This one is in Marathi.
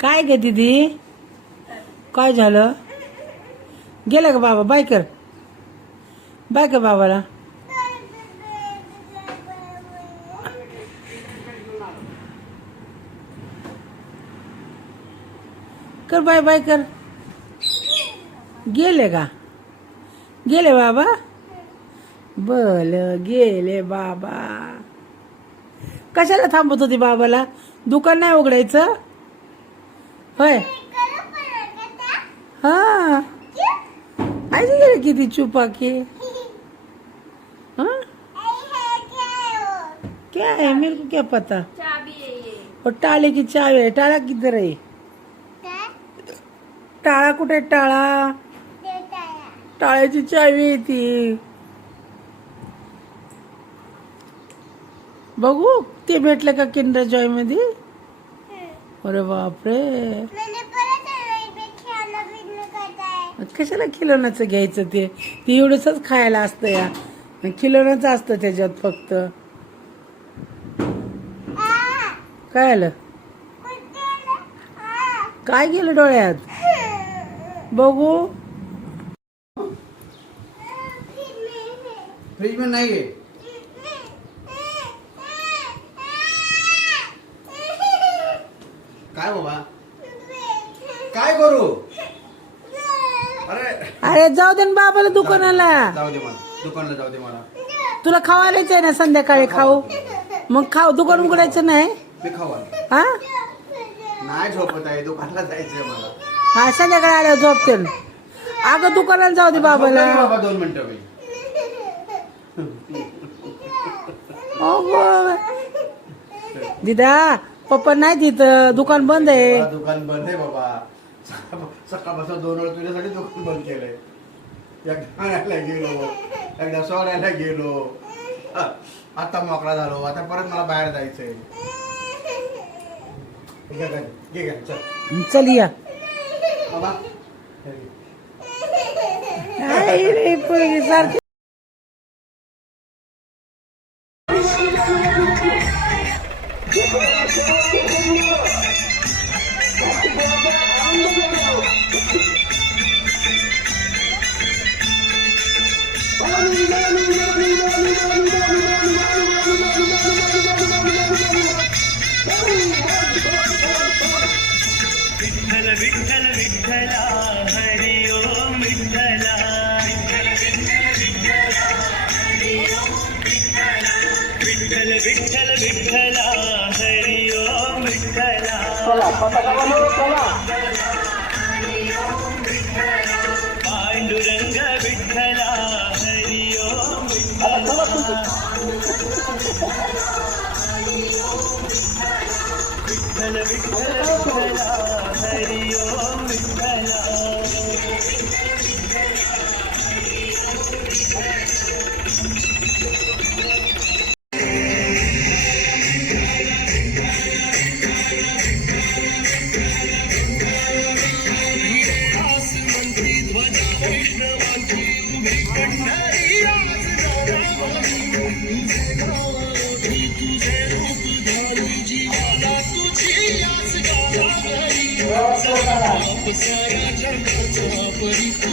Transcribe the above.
काय गे दीदी, काय झालं? गेला का बाबा? बाय कर, बाय कर बाबाला. कर बाय बाय कर. गेले का? गेले बाबा? बल गेले बाबा. कशाला थांबत होती बाबाला? दुकान नाही उघडायचं होय? हाँ ऐसे गेले किती चुपाके. हाँ क्या है, मेरे को क्या पता. चाबी है ये. और टाळे की चावी है. टाळा किधर आहे? टाळा कुठे आहे? टाळा, टाळ्याची चावी आहे ती. बघू ते भेटलं का किंडर जॉय मध्ये? अरे बापरे, कशाला खिलोनाचं घ्यायचं? ते एवढंच खायला असतं या. खिलोनाच असतं त्याच्यात फक्त. काय आलं? काय गेलं डोळ्यात? बघू. फ्रीज में नहीं है. काय बाबा, काय करू? अरे अरे जाऊ दे ना बाबाला दुकानाला. जाऊ दे मला, दुकानला जाऊ दे मला. तुला खावायलाच आहे ना संध्याकाळी? खाऊ मग, खाऊ. दुकान उघडायचं नाही? मी खाऊ आले. हा नाही झोपत आहे, दुकानला जायचंय मला. हा संध्याकाळी आल्यावर झोपते ना. अगं दुकानाला जाऊ दे बाबाला. झोपला की बाबा 2 मिनिटं मी. दिदा पप्पा नाही तिथं, दुकान बंद आहे. दुकान बंद आहे बाबा. सकाळपासून 2 वेळ तुझ्यासाठी दुकान बंद केलंय. एकदा आणायला गेलो, एकदा सोडायला गेलो, आता मोकळा झालो. आता परत मला बाहेर जायचंय. घे घे चल. चल या. बाबा रे पोरगी सारखी. विठ्ठल विठ्ठल विठ्ठला हरी ओम विठ्ठला. विठ्ठल विठ्ठल विठ्ठला हरी ओम विठ्ठला. पांडुरंग विठ्ठला हरी ओम विठ्ठला. विठ्ठल विठ्ठल विठ्ठला हरी ओम विठ्ठला. आसमंती ध्वजा वैष्णवांची उभी कंठारी आज गौरवाची. तुझे रूप धारी जीवाला तुझी आस गावारी. सारा जगाचा परी तू